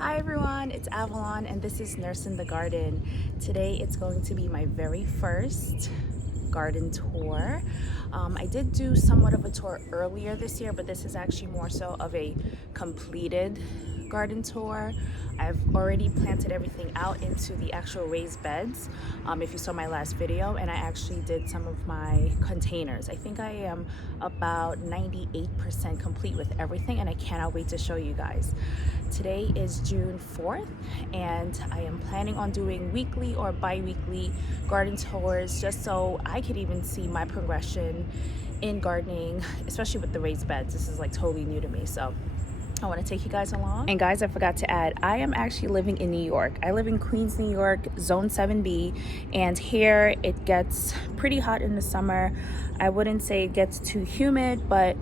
Hi everyone, it's Avalon and this is Nurse in the Garden. Today it's going to be my very first garden tour. I did do somewhat of a tour earlier this year, but this is actually more so of a completed garden tour. I've already planted everything out into the actual raised beds, if you saw my last video, and I actually did some of my containers. I think I am about 98% complete with everything, and I cannot wait to show you guys. Today is June 4th, and I am planning on doing weekly or bi-weekly garden tours just so I could even see my progression in gardening, especially with the raised beds. This is like totally new to me, so I want to take you guys along. And guys, I forgot to add, I am actually living in New York. I live in Queens, New York, Zone 7B, and here it gets pretty hot in the summer. I wouldn't say it gets too humid, but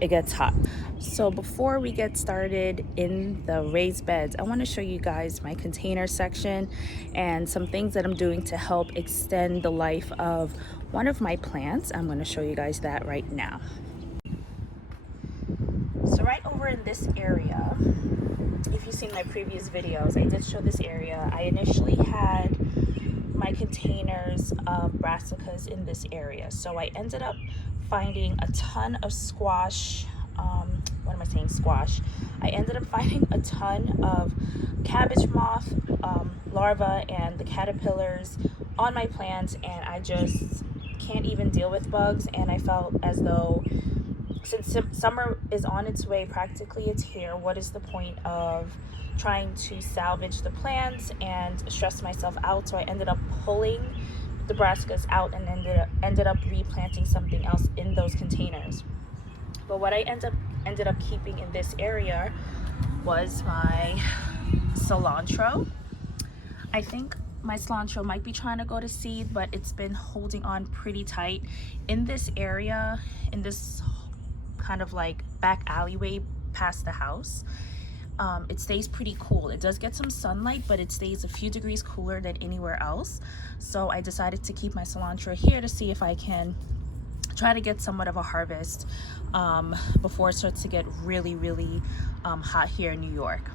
it gets hot. So before we get started in the raised beds, I want to show you guys my container section and some things that I'm doing to help extend the life of one of my plants. I'm going to show you guys that right now. So right over in this area, if you've seen my previous videos, I did show this area. I initially had my containers of brassicas in this area. So I ended up finding a ton of squash. Squash. I ended up finding a ton of cabbage moth larvae and the caterpillars on my plants, and I just can't even deal with bugs. And I felt as though since summer is on its way, practically it's here, what is the point of trying to salvage the plants and stress myself out? So I ended up pulling the brassicas out and ended up replanting something else in those containers. But what I ended up keeping in this area was my cilantro. I think my cilantro might be trying to go to seed, but it's been holding on pretty tight in this area, in this kind of like back alleyway past the house. It stays pretty cool. It does get some sunlight, but it stays a few degrees cooler than anywhere else. So I decided to keep my cilantro here to see if I can try to get somewhat of a harvest before it starts to get really hot here in New York.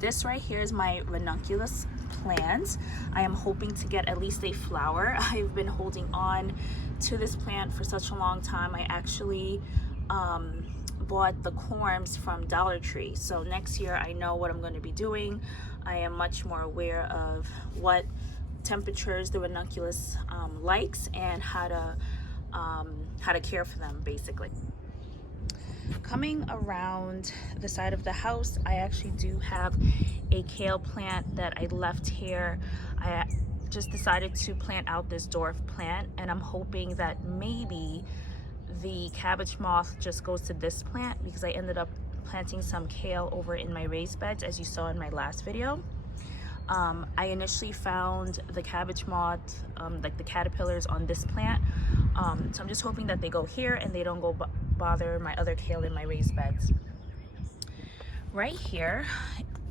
This right here is my Ranunculus Plant. I am hoping to get at least a flower. I've been holding on to this plant for such a long time. I actually bought the corms from Dollar Tree. So next year I know what I'm going to be doing. I am much more aware of what temperatures the ranunculus likes and how to care for them, basically. Coming around the side of the house, I actually do have a kale plant that I left here. I just decided to plant out this dwarf plant, and I'm hoping that maybe the cabbage moth just goes to this plant, because I ended up planting some kale over in my raised beds, as you saw in my last video. I initially found the cabbage moth, like the caterpillars on this plant. So I'm just hoping that they go here and they don't go bother my other kale in my raised beds. Right here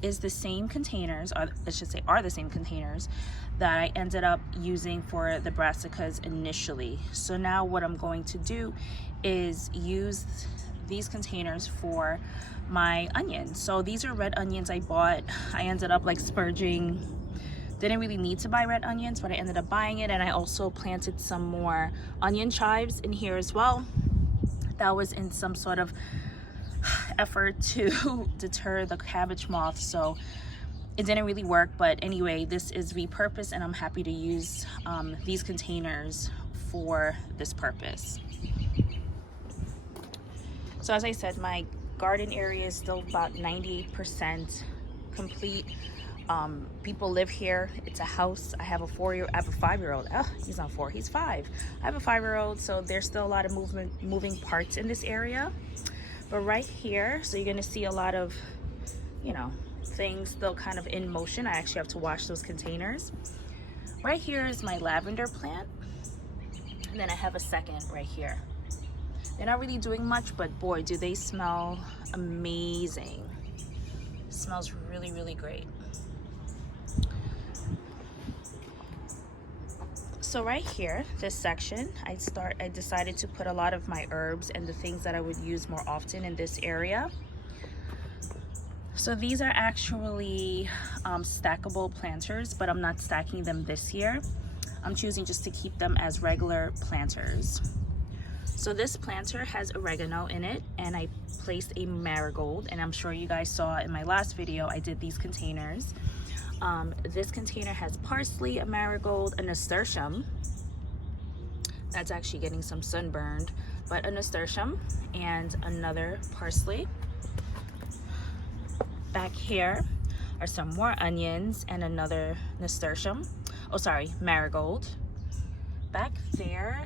is the same containers, or I should say are the same containers that I ended up using for the brassicas initially. So now what I'm going to do is use these containers for my onions. So these are red onions I bought. I ended up like splurging. Didn't really need to buy red onions, but I ended up buying it, and I also planted some more onion chives in here as well. That was in some sort of effort to deter the cabbage moth, so it didn't really work. But anyway, this is repurposed, and I'm happy to use these containers for this purpose. So as I said, my garden area is still about 98% complete. People live here. It's a house. I have a 5-year-old. Oh, he's not 4, he's 5. I have a 5-year-old, so there's still a lot of moving parts in this area. But right here, so you're gonna see a lot of, things still kind of in motion. I actually have to wash those containers. Right here is my lavender plant, and then I have a second right here. They're not really doing much, but boy, do they smell amazing. It smells really great. So right here, this section, I decided to put a lot of my herbs and the things that I would use more often in this area. So these are actually stackable planters, but I'm not stacking them this year. I'm choosing just to keep them as regular planters. So this planter has oregano in it, and I placed a marigold, and I'm sure you guys saw in my last video I did these containers. This container has parsley, a marigold, a nasturtium. That's actually getting some sunburned, but a nasturtium and another parsley. Back here are some more onions and another nasturtium. Oh, sorry, marigold. Back there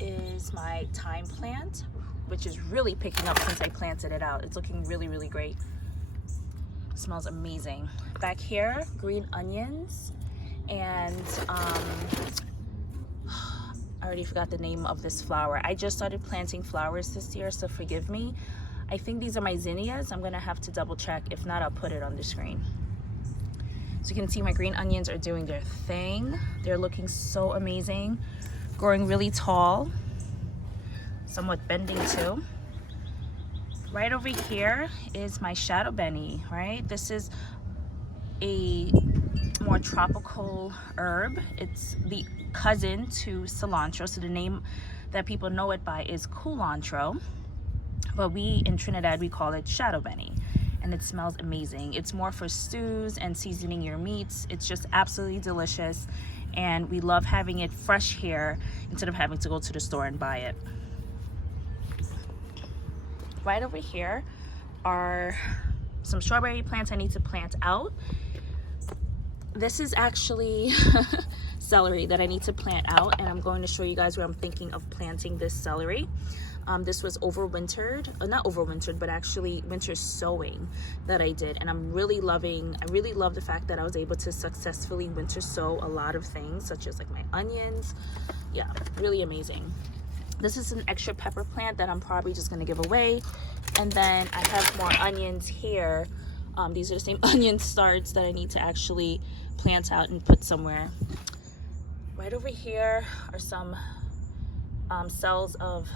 is my thyme plant, which is really picking up since I planted it out. It's looking really, really great. It smells amazing. Back here, green onions, and I already forgot the name of this flower. I just started planting flowers this year, so forgive me. I think these are my zinnias. I'm gonna have to double check. If not, I'll put it on the screen. So you can see my green onions are doing their thing. They're looking so amazing, growing really tall, somewhat bending too. Right over here is my shadow benny, right? This is a more tropical herb. It's the cousin to cilantro, so the name that people know it by is culantro, but we in Trinidad we call it shadow benny, and it smells amazing. It's more for stews and seasoning your meats. It's just absolutely delicious, and we love having it fresh here instead of having to go to the store and buy it. Right over here are some strawberry plants I need to plant out. This is actually celery that I need to plant out, and I'm going to show you guys where I'm thinking of planting this celery. This was overwintered, not overwintered, but actually winter sowing that I did, and I really love the fact that I was able to successfully winter sow a lot of things, such as like my onions. Yeah, really amazing. This is an extra pepper plant that I'm probably just gonna give away, and then I have more onions here. These are the same onion starts that I need to actually plant out and put somewhere. Right over here are some cells of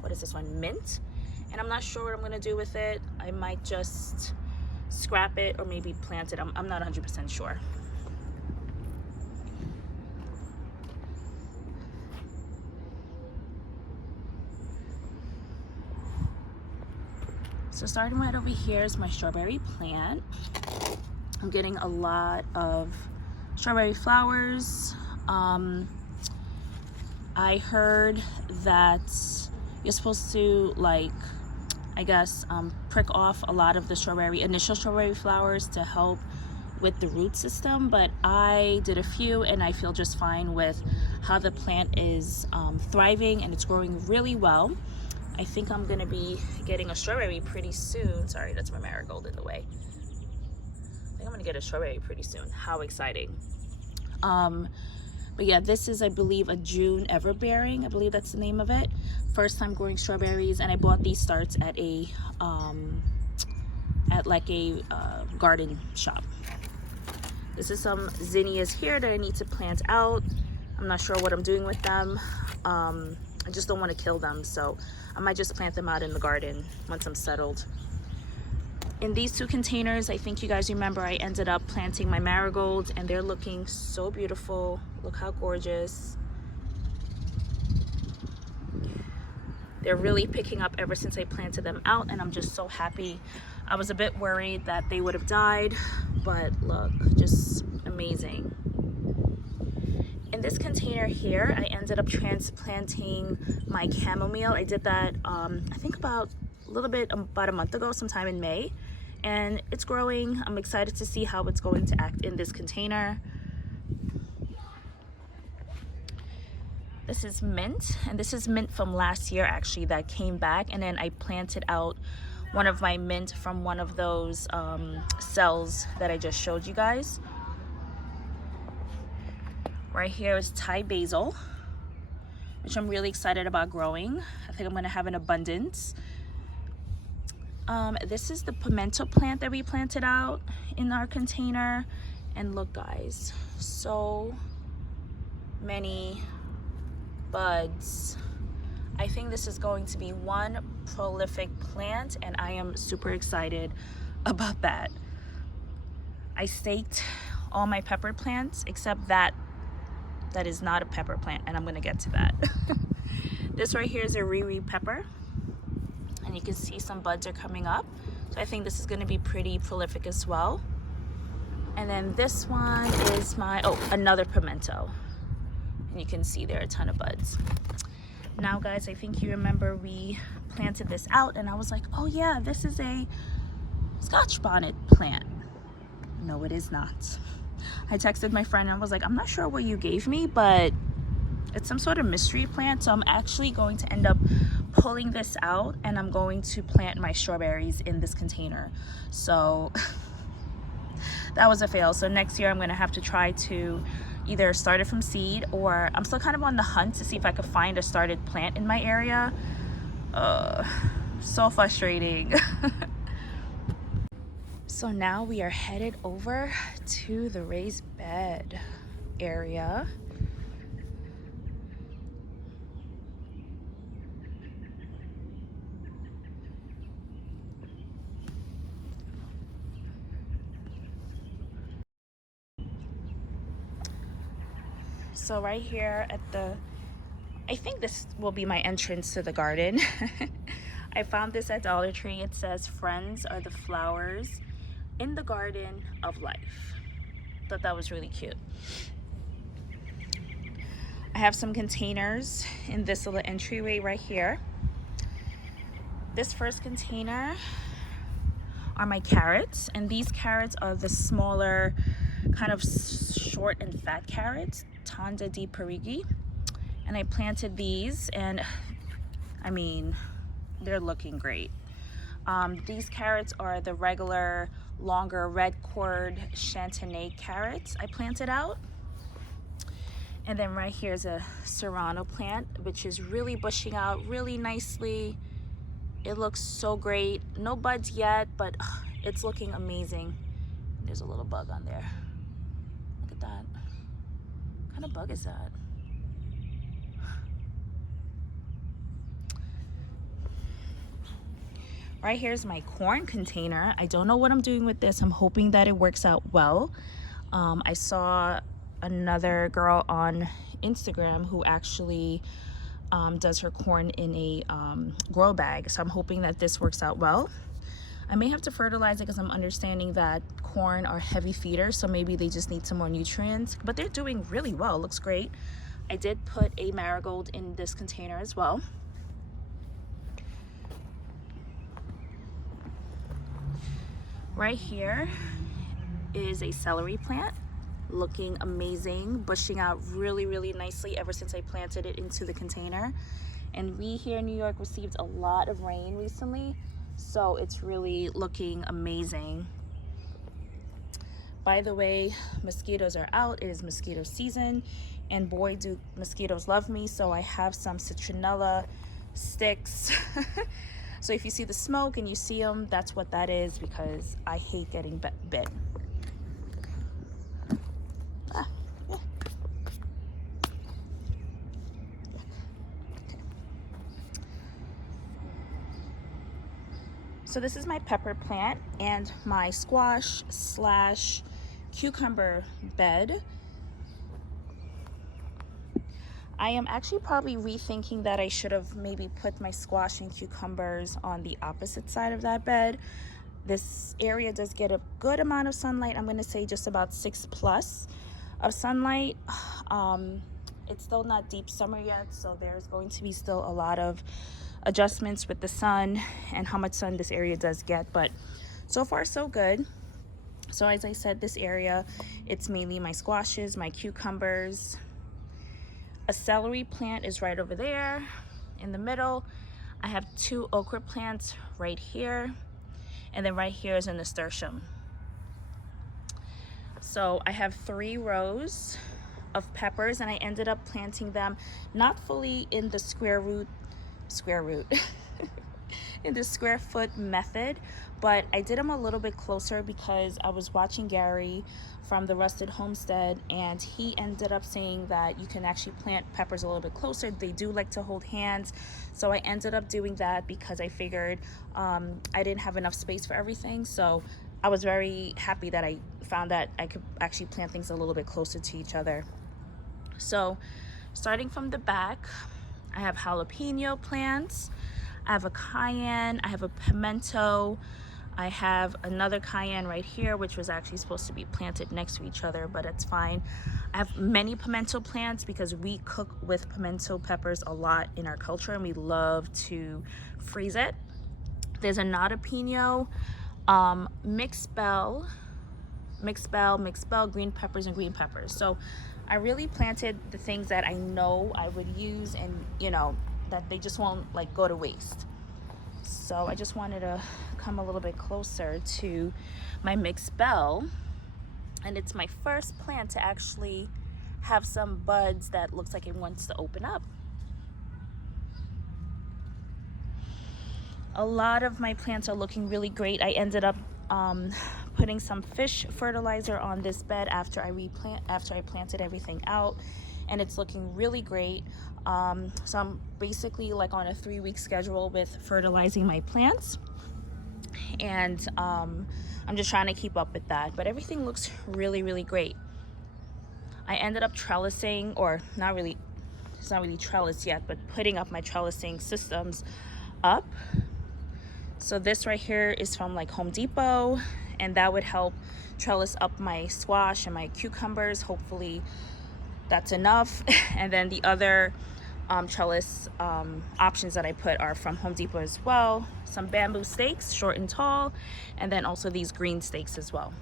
what is this one, mint, and I'm not sure what I'm gonna do with it. I might just scrap it or maybe plant it. I'm not 100% sure. So starting right over here is my strawberry plant. I'm getting a lot of strawberry flowers. I heard that you're supposed to, like, I guess, prick off a lot of the initial strawberry flowers to help with the root system, but I did a few and I feel just fine with how the plant is thriving, and it's growing really well. I think I'm gonna be getting a strawberry pretty soon. Sorry, that's my marigold in the way. I think I'm gonna get a strawberry pretty soon. How exciting. But yeah, this is, I believe, a June everbearing. I believe that's the name of it. First time growing strawberries, and I bought these starts at a garden shop. This is some zinnias here that I need to plant out. I'm not sure what I'm doing with them. I just don't want to kill them, so I might just plant them out in the garden once I'm settled. In these two containers, I think you guys remember I ended up planting my marigolds, and they're looking so beautiful. Look how gorgeous. They're really picking up ever since I planted them out, and I'm just so happy. I was a bit worried that they would have died, but look, just amazing. In this container here, I ended up transplanting my chamomile. I did that, I think about a month ago, sometime in May, and it's growing. I'm excited to see how it's going to act in this container. This is mint, and this is mint from last year actually that came back, and then I planted out one of my mint from one of those cells that I just showed you guys. Right here is Thai basil, which I'm really excited about growing. I think I'm going to have an abundance. This is the pimento plant that we planted out in our container. And look guys, so many buds. I think this is going to be one prolific plant, and I am super excited about that. I staked all my pepper plants except that is not a pepper plant, and I'm gonna get to that. This right here is a riri pepper, and you can see some buds are coming up. So I think this is gonna be pretty prolific as well. And then this one is my, oh, another pimento. And you can see there are a ton of buds. Now guys, I think you remember we planted this out and I was like, oh yeah, this is a Scotch bonnet plant. No, it is not. I texted my friend and I was like, I'm not sure what you gave me, but it's some sort of mystery plant. So I'm actually going to end up pulling this out and I'm going to plant my strawberries in this container. So that was a fail. So next year I'm gonna have to try to either start it from seed, or I'm still kind of on the hunt to see if I could find a started plant in my area. So frustrating. So now we are headed over to the raised bed area. So right here at the, I think this will be my entrance to the garden. I found this at Dollar Tree. It says, friends are the flowers in the garden of life. Thought that was really cute. I have some containers in this little entryway right here. This first container are my carrots, and these carrots are the smaller, kind of short and fat carrots, Tanda di Parigi. And I planted these, and I mean, they're looking great. These carrots are the regular, longer red cord Chantenay carrots I planted out. And then right here is a Serrano plant, which is really bushing out really nicely. It looks so great. No buds yet, but it's looking amazing. There's a little bug on there. Look at that. What kind of bug is that? Right here's my corn container. I don't know what I'm doing with this. I'm hoping that it works out well. I saw another girl on Instagram who actually does her corn in a grow bag. So I'm hoping that this works out well. I may have to fertilize it because I'm understanding that corn are heavy feeders, so maybe they just need some more nutrients, but they're doing really well. Looks great. I did put a marigold in this container as well. Right here is a celery plant, looking amazing, bushing out really, really nicely ever since I planted it into the container. And we here in New York received a lot of rain recently, so it's really looking amazing. By the way, mosquitoes are out. It is mosquito season, and boy do mosquitoes love me. So I have some citronella sticks. So if you see the smoke and you see them, that's what that is, because I hate getting bit. Ah, yeah. So this is my pepper plant and my squash slash cucumber bed. I am actually probably rethinking that I should have maybe put my squash and cucumbers on the opposite side of that bed. This area does get a good amount of sunlight. I'm going to say just about 6+ of sunlight. It's still not deep summer yet, so there's going to be still a lot of adjustments with the sun and how much sun this area does get, but so far so good. So as I said, this area, it's mainly my squashes, my cucumbers. A celery plant is right over there in the middle. I have 2 okra plants right here, and then right here is a nasturtium. So I have 3 rows of peppers, and I ended up planting them not fully in the square root in the square foot method, but I did them a little bit closer because I was watching Gary from the Rusted Homestead, and he ended up saying that you can actually plant peppers a little bit closer. They do like to hold hands, so I ended up doing that because I figured I didn't have enough space for everything. So I was very happy that I found that I could actually plant things a little bit closer to each other. So starting from the back, I have jalapeno plants, I have a cayenne, I have a pimento, I have another cayenne right here, which was actually supposed to be planted next to each other, but it's fine. I have many pimento plants because we cook with pimento peppers a lot in our culture, and we love to freeze it. There's a jalapeno, mixed bell, green peppers, and green peppers. So I really planted the things that I know I would use, and you know, that they just won't like go to waste. So I just wanted to come a little bit closer to my mixed bell, and it's my first plant to actually have some buds that looks like it wants to open up. A lot of my plants are looking really great. I ended up putting some fish fertilizer on this bed after I planted everything out, and it's looking really great. So I'm basically like on a 3-week schedule with fertilizing my plants, and I'm just trying to keep up with that, but everything looks really great. I ended up trellising, or not really, it's not really trellis yet, but putting up my trellising systems up. So this right here is from like Home Depot, and that would help trellis up my squash and my cucumbers. Hopefully that's enough. And then the other trellis options that I put are from Home Depot as well. Some bamboo stakes, short and tall, and then also these green stakes as well.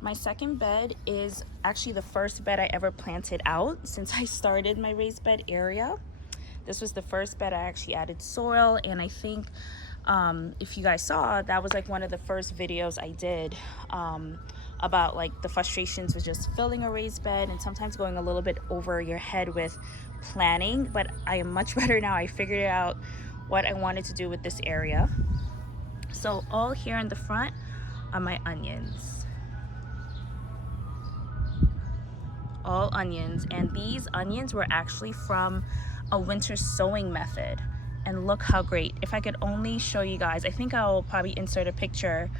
My second bed is actually the first bed I ever planted out since I started my raised bed area. This was the first bed I actually added soil, and I think if you guys saw, that was like one of the first videos I did about like the frustrations with just filling a raised bed and sometimes going a little bit over your head with planning. But I am much better now. I figured out what I wanted to do with this area. So all here in the front are my onions. All onions, and these onions were actually from a winter sowing method, and look how great. If I could only show you guys, I think I'll probably insert a picture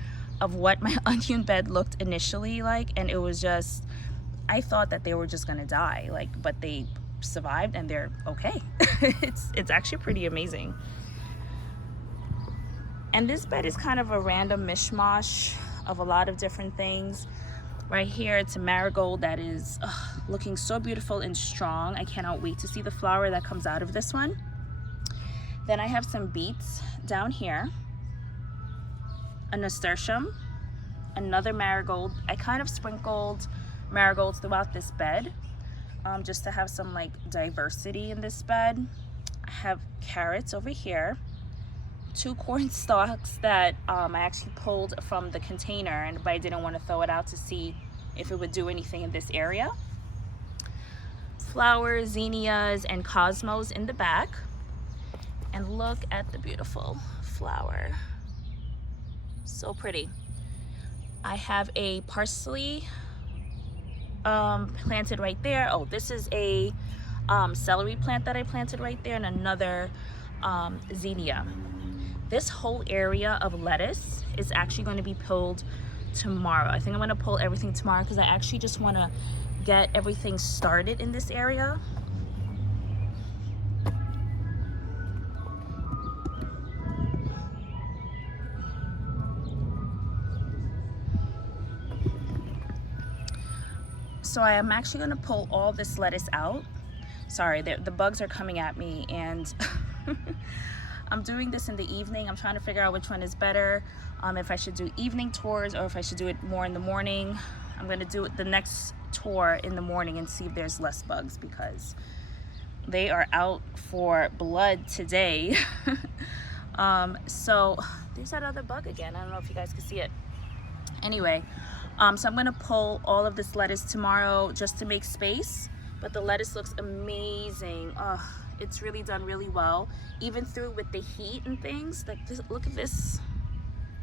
of what my onion bed looked initially like, and it was just, I thought that they were just gonna die, like, but they survived and they're okay. It's actually pretty amazing. And this bed is kind of a random mishmash of a lot of different things. Right here, it's a marigold that is looking so beautiful and strong. I cannot wait to see the flower that comes out of this one. Then I have some beets down here, a nasturtium, another marigold. I kind of sprinkled marigolds throughout this bed just to have some like diversity in this bed. I have carrots over here, 2 corn stalks that I actually pulled from the container, but I didn't want to throw it out to see if it would do anything in this area. Flowers, zinnias, and cosmos in the back. And look at the beautiful flower. So pretty. I have a parsley planted right there. Oh, this is a celery plant that I planted right there, and another zinnia. This whole area of lettuce is actually going to be pulled tomorrow. I think I'm going to pull everything tomorrow because I actually just want to get everything started in this area. So I am actually going to pull all this lettuce out. Sorry, the bugs are coming at me, and I'm doing this in the evening. I'm trying to figure out which one is better, if I should do evening tours or if I should do it more in the morning. I'm going to do the next tour in the morning and see if there's less bugs, because they are out for blood today. So there's that other bug again. I don't know if you guys can see it. Anyway, so I'm going to pull all of this lettuce tomorrow just to make space But the lettuce looks amazing. Oh, it's really done really well, even through with the heat and things. Like this, look at this,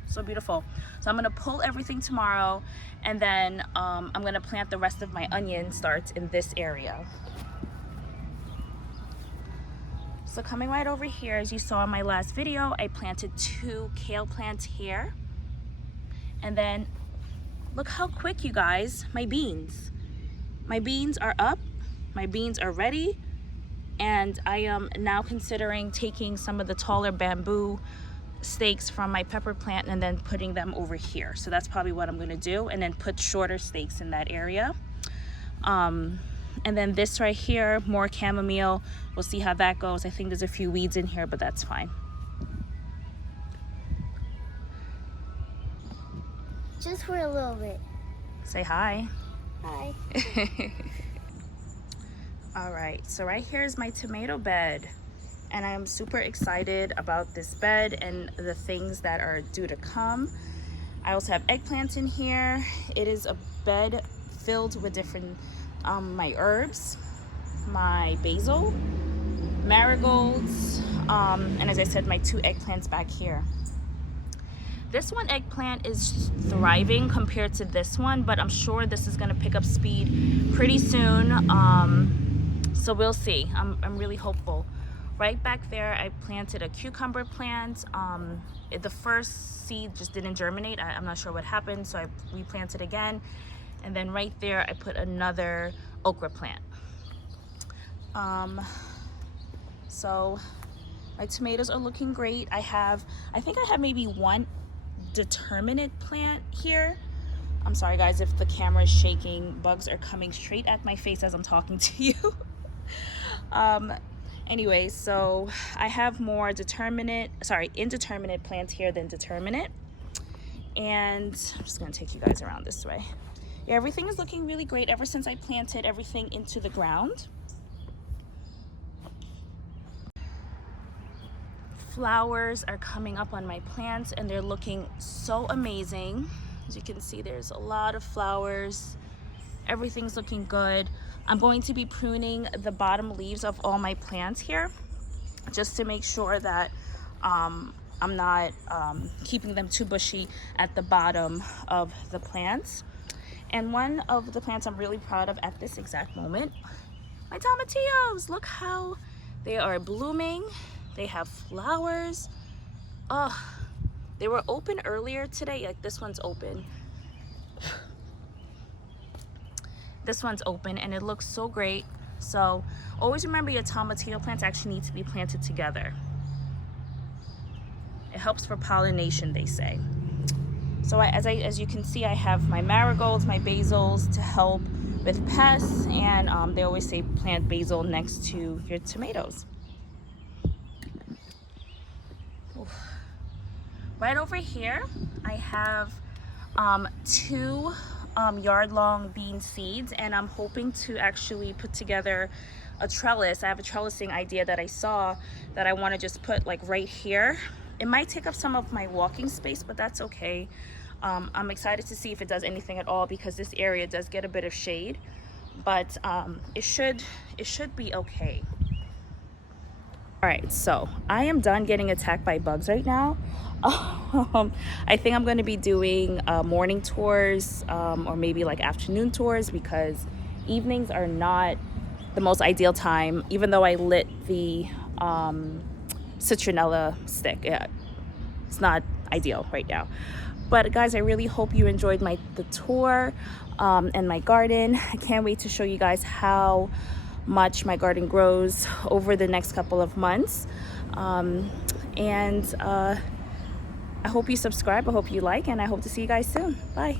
so beautiful. So I'm gonna pull everything tomorrow, and then I'm gonna plant the rest of my onion starts in this area. So coming right over here, as you saw in my last video, I planted 2 kale plants here. And then look how quick, you guys, my beans are up, my beans are ready. And I am now considering taking some of the taller bamboo stakes from my pepper plant and then putting them over here. So that's probably what I'm gonna do, and then put shorter stakes in that area. And then this right here, more chamomile. We'll see how that goes. I think there's a few weeds in here, but that's fine. Just for a little bit. Say hi. Hi. All right, so right here is my tomato bed, and I am super excited about this bed and the things that are due to come. I also have eggplants in here. It is a bed filled with different my herbs, my basil, marigolds, and as I said, my 2 eggplants back here. This one eggplant is thriving compared to this one, but I'm sure this is gonna pick up speed pretty soon. So we'll see. I'm really hopeful. Right back there, I planted a cucumber plant. The first seed just didn't germinate. I'm not sure what happened, so I replanted again. And then right there, I put another okra plant. So my tomatoes are looking great. I think I have maybe 1 determinate plant here. I'm sorry guys if the camera is shaking. Bugs are coming straight at my face as I'm talking to you. Anyway, so I have more indeterminate plants here than determinate. And I'm just gonna take you guys around this way. Yeah, everything is looking really great ever since I planted everything into the ground. Flowers are coming up on my plants and they're looking so amazing. As you can see, there's a lot of flowers. Everything's looking good. I'm going to be pruning the bottom leaves of all my plants here, just to make sure that I'm not keeping them too bushy at the bottom of the plants. And one of the plants I'm really proud of at this exact moment, my tomatillos. Look how they are blooming. They have flowers. Oh, they were open earlier today. Like this one's open. This one's open and it looks so great. So always remember your tomatillo plants actually need to be planted together. It helps for pollination, they say. So as you can see, I have my marigolds, my basils to help with pests, and they always say plant basil next to your tomatoes. Oof. Right over here, I have 2 yard-long bean seeds, and I'm hoping to actually put together a trellis. I have a trellising idea that I saw that I want to just put like right here. It might take up some of my walking space, but that's okay. I'm excited to see if it does anything at all, because this area does get a bit of shade, but it should be okay. All right, so I am done getting attacked by bugs right now. I think I'm going to be doing morning tours or maybe like afternoon tours, because evenings are not the most ideal time, even though I lit the citronella stick. Yeah, it's not ideal right now. But guys, I really hope you enjoyed the tour and my garden. I can't wait to show you guys how much my garden grows over the next couple of months. I hope you subscribe, I hope you like, and I hope to see you guys soon. Bye.